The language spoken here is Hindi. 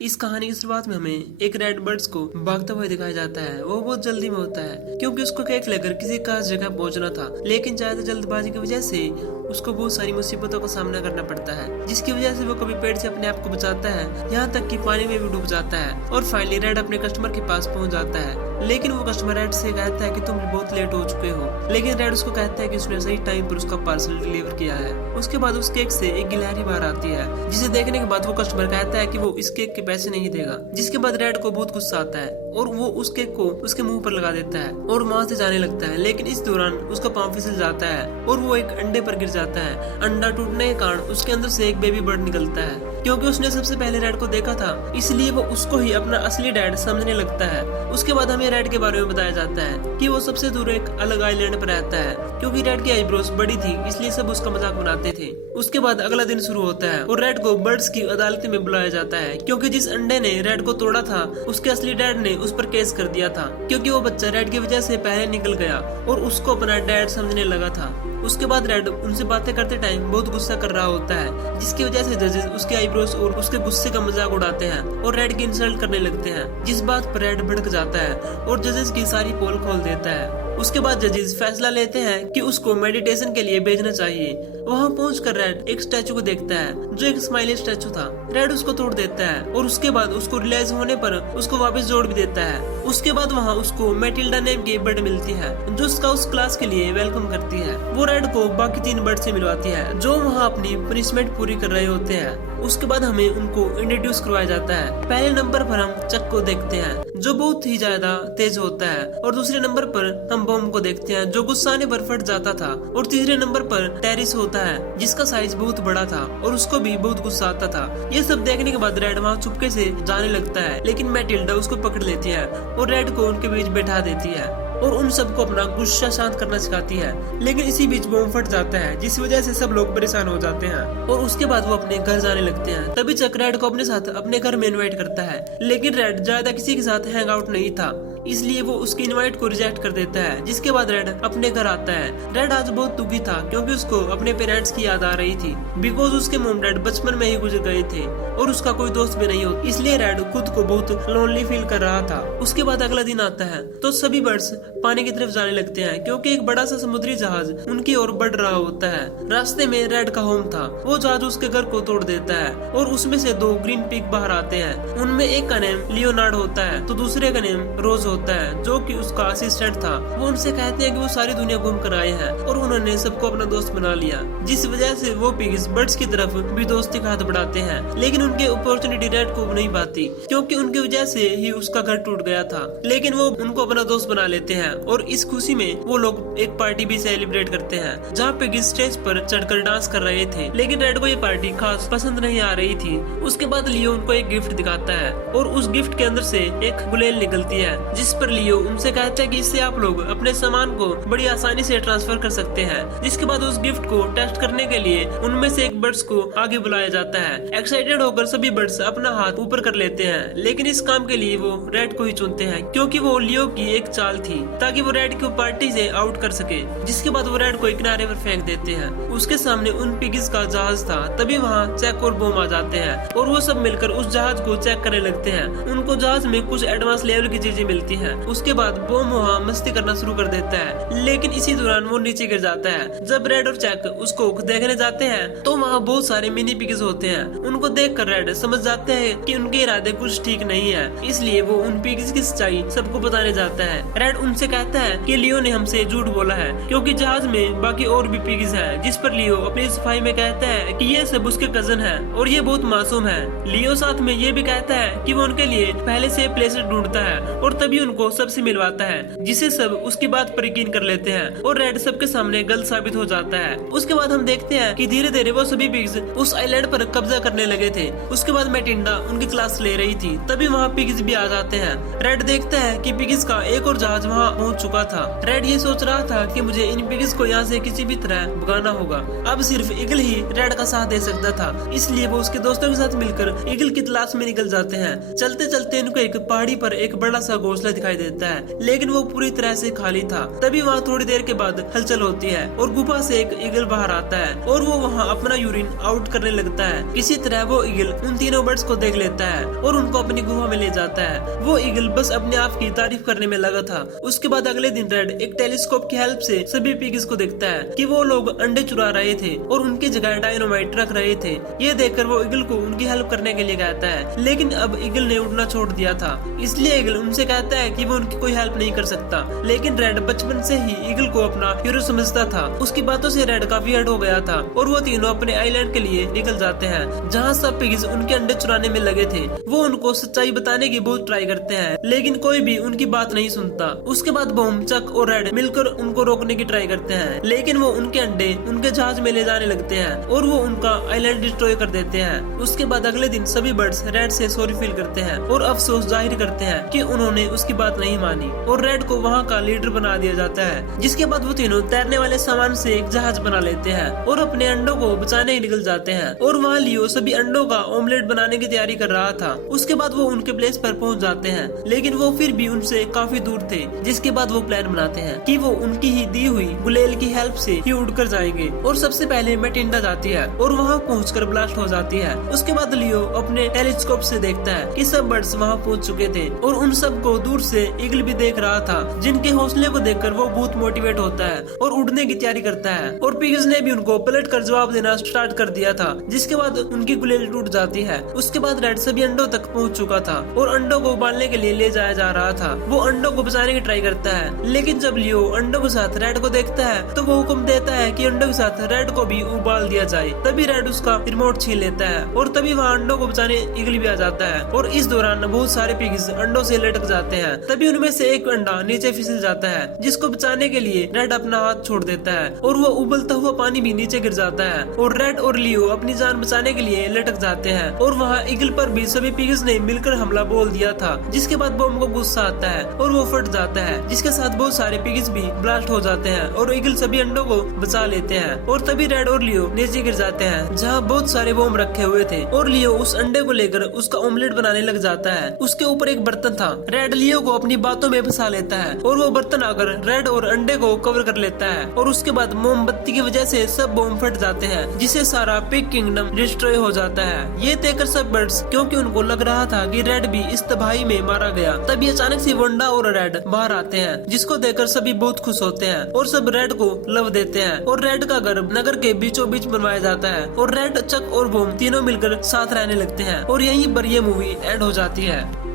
इस कहानी की शुरुआत में हमें एक रेड बर्ड्स को भागता हुआ दिखाया जाता है। वो बहुत जल्दी में होता है क्योंकि उसको केक लेकर किसी खास जगह पहुंचना था, लेकिन ज्यादा जल्दबाजी की वजह से उसको बहुत सारी मुसीबतों का सामना करना पड़ता है, जिसकी वजह से वो कभी पेड़ से अपने आप को बचाता है, यहाँ तक कि पानी में भी डूब जाता है और फाइनली रेड अपने कस्टमर के पास पहुंच जाता है। लेकिन वो कस्टमर रेड से कहता है कि तुम बहुत लेट हो चुके हो, लेकिन रेड उसको कहता है कि उसने सही टाइम पर उसका पार्सल डिलीवर किया है। उसके बाद उस केक से एक गिलहरी बाहर आती है, जिसे देखने के बाद वो कस्टमर कहता है कि वो इस केक के पैसे नहीं देगा, जिसके बाद रेड को बहुत गुस्सा आता है और वो उस केक को उसके मुंह पर लगा देता है और वहां से जाने लगता है। लेकिन इस दौरान उसका पांव फिसल जाता है और वो एक अंडे पर गिर जाता है। अंडा टूटने के कारण उसके अंदर से एक बेबी बर्ड निकलता है। क्योंकि उसने सबसे पहले रेड को देखा था, इसलिए वो उसको ही अपना असली डैड समझने लगता है। उसके बाद हमें रेड के बारे में बताया जाता है कि वो सबसे दूर एक अलग आइलैंड पर रहता है, क्योंकि रेड की आईब्रोज बड़ी थी, इसलिए सब उसका मजाक बनाते थे। उसके बाद अगला दिन शुरू होता है और रेड को बर्ड्स की अदालत में बुलाया जाता है, क्योंकि जिस अंडे ने रेड को तोड़ा था उसके असली डैड ने उस पर केस कर दिया था, क्योंकि वो बच्चा रेड की वजह से पहले निकल गया और उसको अपना डैड समझने लगा था। उसके बाद रेड उनसे बातें करते टाइम बहुत गुस्सा कर रहा होता है, जिसकी वजह से जजेस उसके आईब्रोज और उसके गुस्से का मजाक उड़ाते हैं और रेड की इंसल्ट करने लगते हैं, जिस बात पर रेड भड़क जाता है और जजेस की सारी पोल खोल देता है। उसके बाद जजेस फैसला लेते हैं कि उसको मेडिटेशन के लिए भेजना चाहिए। वहां पहुंचकर रेड एक स्टैचू को देखता है जो एक स्माइली स्टैचू था। रेड उसको तोड़ देता है और उसके बाद उसको रियलाइज होने पर उसको वापस जोड़ भी देता है। उसके बाद वहां उसको मैटिल्डा नेम की बर्ड मिलती है, जो उसका उस क्लास के लिए वेलकम करती है। वो रेड को बाकी 3 बर्ड से मिलवाती है जो वहां अपनी पनिशमेंट पूरी कर रहे होते हैं। उसके बाद हमें उनको इंट्रोड्यूस करवाया जाता है। पहले नंबर पर हम चक को देखते हैं जो बहुत ही ज्यादा तेज होता है, और दूसरे नंबर पर हम बॉम्ब को देखते हैं जो गुस्सा आने पर फट जाता था, और तीसरे नंबर पर टेरिस होता है जिसका साइज बहुत बड़ा था और उसको भी बहुत गुस्सा आता था। ये सब देखने के बाद रेड वहाँ चुपके से जाने लगता है, लेकिन मैटिल्डा उसको पकड़ लेती है और रेड को उनके बीच बैठा देती है और उन सबको अपना गुस्सा शांत करना सिखाती है। लेकिन इसी बीच बॉम्ब फट जाता है, जिस वजह से सब लोग परेशान हो जाते हैं और उसके बाद वो अपने घर जाने लगते हैं। तभी चक रेड को अपने साथ अपने घर में इनवाइट करता है, लेकिन रेड ज्यादा किसी के साथ हैंग आउट नहीं था, इसलिए वो उसकी इनवाइट को रिजेक्ट कर देता है। जिसके बाद रेड अपने घर आता है। रेड आज बहुत दुखी था क्योंकि उसको अपने पेरेंट्स की याद आ रही थी, बिकॉज उसके मॉम डैड बचपन में ही गुजर गए थे और उसका कोई दोस्त भी नहीं हो, इसलिए रेड खुद को बहुत लोनली फील कर रहा था। उसके बाद अगला दिन आता है तो सभी बर्ड्स पानी की तरफ जाने लगते हैं, क्योंकि एक बड़ा सा समुद्री जहाज उनकी ओर बढ़ रहा होता है। रास्ते में रेड का होम था, वो जहाज उसके घर को तोड़ देता है और उसमें से 2 ग्रीन पिग बाहर आते हैं। उनमें एक का नेम लियोनार्ड होता है तो दूसरे का नेम रोज होता है, जो कि उसका असिस्टेंट था। वो उनसे कहते हैं कि वो सारी दुनिया घूम कर आए हैं और उन्होंने सबको अपना दोस्त बना लिया, जिस वजह से वो पिग्स बर्ड्स की तरफ भी दोस्ती का हाथ बढ़ाते हैं। लेकिन उनकी अपॉर्चुनिटी रेड को नहीं पाती, क्योंकि उनकी वजह से ही उसका घर टूट गया था। लेकिन वो उनको अपना दोस्त बना लेते हैं और इस खुशी में वो लोग एक पार्टी भी सेलिब्रेट करते हैं, जहाँ पे स्टेज पर चढ़कर डांस कर रहे थे। लेकिन रेड को ये पार्टी खास पसंद नहीं आ रही थी। उसके बाद लियो उनको एक गिफ्ट दिखाता है और उस गिफ्ट के अंदर से एक गुलेल निकलती है, जिस पर लियो उनसे कहता है कि इससे आप लोग अपने सामान को बड़ी आसानी से ट्रांसफर कर सकते हैं। जिसके बाद उस गिफ्ट को टेस्ट करने के लिए उनमें से एक बर्ड्स को आगे बुलाया जाता है। एक्साइटेड होकर सभी बर्ड्स अपना हाथ ऊपर कर लेते हैं, लेकिन इस काम के लिए वो रेड को ही चुनते हैं, क्योंकि वो लियो की एक चाल थी ताकि वो रेड को पार्टी से आउट कर सके। जिसके बाद वो रेड को एक किनारे पर फेंक देते हैं। उसके सामने उन पिगिस का जहाज था। तभी वहाँ चेक और बॉम आ जाते हैं और वो सब मिलकर उस जहाज को चेक करने लगते हैं। उनको जहाज में कुछ एडवांस लेवल की चीजें मिलती हैं। उसके बाद बॉम वहाँ मस्ती करना शुरू कर देता है, लेकिन इसी दौरान वो नीचे गिर जाता है। जब रेड और चेक उसको देखने जाते हैं तो वहाँ बहुत सारे मिनी पिग्स होते हैं। उनको देखकर रेड समझ जाते हैं कि उनके इरादे कुछ ठीक नहीं है, इसलिए वो उन पिग्स की सच्चाई सबको बताने जाता है। रेड उनसे कहता है कि लियो ने हमसे झूठ बोला है, क्योंकि जहाज में बाकी और भी पिग्स हैं। जिस पर लियो अपनी सफाई में कहता है कि ये सब उसके कजन है और ये बहुत मासूम है। लियो साथ में ये भी कहता है कि वो उनके लिए पहले से प्लेस ढूंढता है और तभी उनको सबसे मिलवाता है, जिसे सब उसकी बात पर यकीन कर लेते हैं और रेड सबके सामने गलत साबित हो जाता है। उसके बाद हम देखते हैं कि धीरे धीरे वो सभी पिग्स उस आइलैंड पर कब्जा करने लगे थे। उसके बाद मैटिल्डा उनकी क्लास ले रही थी, तभी वहाँ पिग्स भी आ जाते हैं। रेड देखता है कि पिग्स का एक और जहाज वहाँ पहुँच चुका था। रेड ये सोच रहा था कि मुझे इन पिग्स को यहाँ से किसी भी तरह भगाना होगा। अब सिर्फ ईगल ही रेड का साथ दे सकता था, इसलिए वो उसके दोस्तों के साथ मिलकर ईगल की तलाश में निकल जाते हैं। चलते चलते इनको एक पहाड़ी पर एक बड़ा सा घोंसला घोंसला दिखाई देता है, लेकिन वो पूरी तरह से खाली था। तभी वहाँ थोड़ी देर के बाद हलचल होती है और गुफा से एक ईगल बाहर आता है और वो वहाँ अपना यूरिन आउट करने लगता है। किसी तरह वो ईगल उन तीनों बर्ड्स को देख लेता है और उनको अपनी गुफा में ले जाता है। वो ईगल बस अपने आप की तारीफ करने में लगा था। उसके बाद अगले दिन रेड एक टेलीस्कोप की हेल्प से सभी पिग्स को देखता है कि वो लोग अंडे चुरा रहे थे और उनकी जगह डायनामाइट रख रहे थे। ये देखकर वो ईगल को उनकी हेल्प करने के लिए कहता है, लेकिन अब ईगल ने उड़ना छोड़ दिया था, इसलिए ईगल उनसे कहता है कि वो उनकी कोई हेल्प नहीं कर सकता। लेकिन रेड बचपन से ही ईगल को अपना हीरो समझता था। उसकी बातों से रेड काफी हर्ट हो गया था और वो तीनों अपने आइलैंड के लिए निकल जाते हैं, जहाँ सब पिग्स उनके अंडे चुराने में लगे थे। वो उनको सच्चाई बताने की बहुत ट्राई करते हैं, लेकिन कोई भी उनकी बात नहीं सुनता। उसके बाद बॉम, चक और रेड मिलकर उनको रोकने की ट्राई करते हैं, लेकिन वो उनके अंडे उनके जहाज में ले जाने लगते हैं और वो उनका आइलैंड डिस्ट्रॉय कर देते हैं। उसके बाद अगले दिन सभी बर्ड्स रेड से सॉरी फील करते हैं और अफसोस जाहिर करते हैं कि उन्होंने उसकी बात नहीं मानी और रेड को वहाँ का लीडर बना दिया जाता है। जिसके बाद वो तीनों तैरने वाले सामान से एक जहाज बना लेते हैं और अपने अंडों को बचाने निकल जाते हैं। और वहाँ लियो सभी अंडों का ऑमलेट बनाने की तैयारी कर रहा था। उसके बाद वो उनके प्लेस पर पहुँच जाते हैं, लेकिन वो फिर भी उनसे काफी दूर थे। जिसके बाद वो प्लान बनाते हैं कि वो उनकी ही दी हुई गुलेल की हेल्प से ही उड़कर जाएंगे। और सबसे पहले मैटिंडा जाती है और वहाँ पहुंचकर ब्लास्ट हो जाती है। उसके बाद लियो अपने टेलीस्कोप से देखता है कि सब बर्ड्स वहाँ पहुंच चुके थे और उन सब को दूर से ईगल भी देख रहा था, जिनके हौसले को देखकर वो बहुत मोटिवेट होता है और उड़ने की तैयारी करता है। और पिग्स ने भी उनको पलट कर जवाब देना स्टार्ट कर दिया था, जिसके बाद उनकी गुलेल टूट जाती है। उसके बाद रेड सभी अंडों तक पहुँच चुका था और अंडों को उबालने के लिए ले जाया जा रहा था। वो अंडों को बचाने की ट्राई करता है, लेकिन जब लियो अंडों के साथ रेड को देखता है तो वो हुक्म देता है कि अंडों के साथ रेड को भी उबाल दिया जाए। तभी रेड उसका रिमोट छीन लेता है और तभी वहाँ अंडों को बचाने ईगल भी आ जाता है और इस दौरान बहुत सारे पिग्स अंडों से लटक जाते हैं। तभी उनमें से एक अंडा नीचे फिसल जाता है, जिसको बचाने के लिए रेड अपना हाथ छोड़ देता है और वो उबलता हुआ पानी भी नीचे गिर जाता है और रेड और लियो अपनी जान बचाने के लिए लटक जाते हैं। और वहाँ ईगल पर भी सभी पिग्स ने मिलकर हमला बोल दिया था। जिसके बाद बॉम को गुस्सा आता है और वो फट जाता है, जिसके साथ बहुत सारे पिग्स भी ब्लास्ट हो जाते हैं और ईगल सभी अंडों को बचा लेते हैं। और तभी रेड और लियो नीचे गिर जाते हैं, जहाँ बहुत सारे बॉम्ब रखे हुए थे और लियो उस अंडे को लेकर उसका ऑमलेट बनाने लग जाता है। उसके ऊपर एक बर्तन था। रेड लियो को अपनी बातों में फंसा लेता है और वो बर्तन आकर रेड और अंडे को कवर कर लेता है और उसके बाद मोमबत्ती की वजह से सब बॉम्ब फट जाते हैं, जिससे सारा पिग किंगडम डिस्ट्रॉय हो जाता है। ये देखकर सब बर्ड्स, क्योंकि उनको लग रहा था कि रेड भी इस तबाही में मारा गया, तभी अचानक से वंडा और रेड बाहर आते हैं, जिसको देखकर सभी बहुत खुश होते हैं और सब रेड को लव देते हैं। और रेड का घर नगर के बीचों बीच बनवाया जाता है और रेड, चक और बॉम तीनों मिलकर साथ रहने लगते हैं और यहीं पर ये मूवी एंड हो जाती है।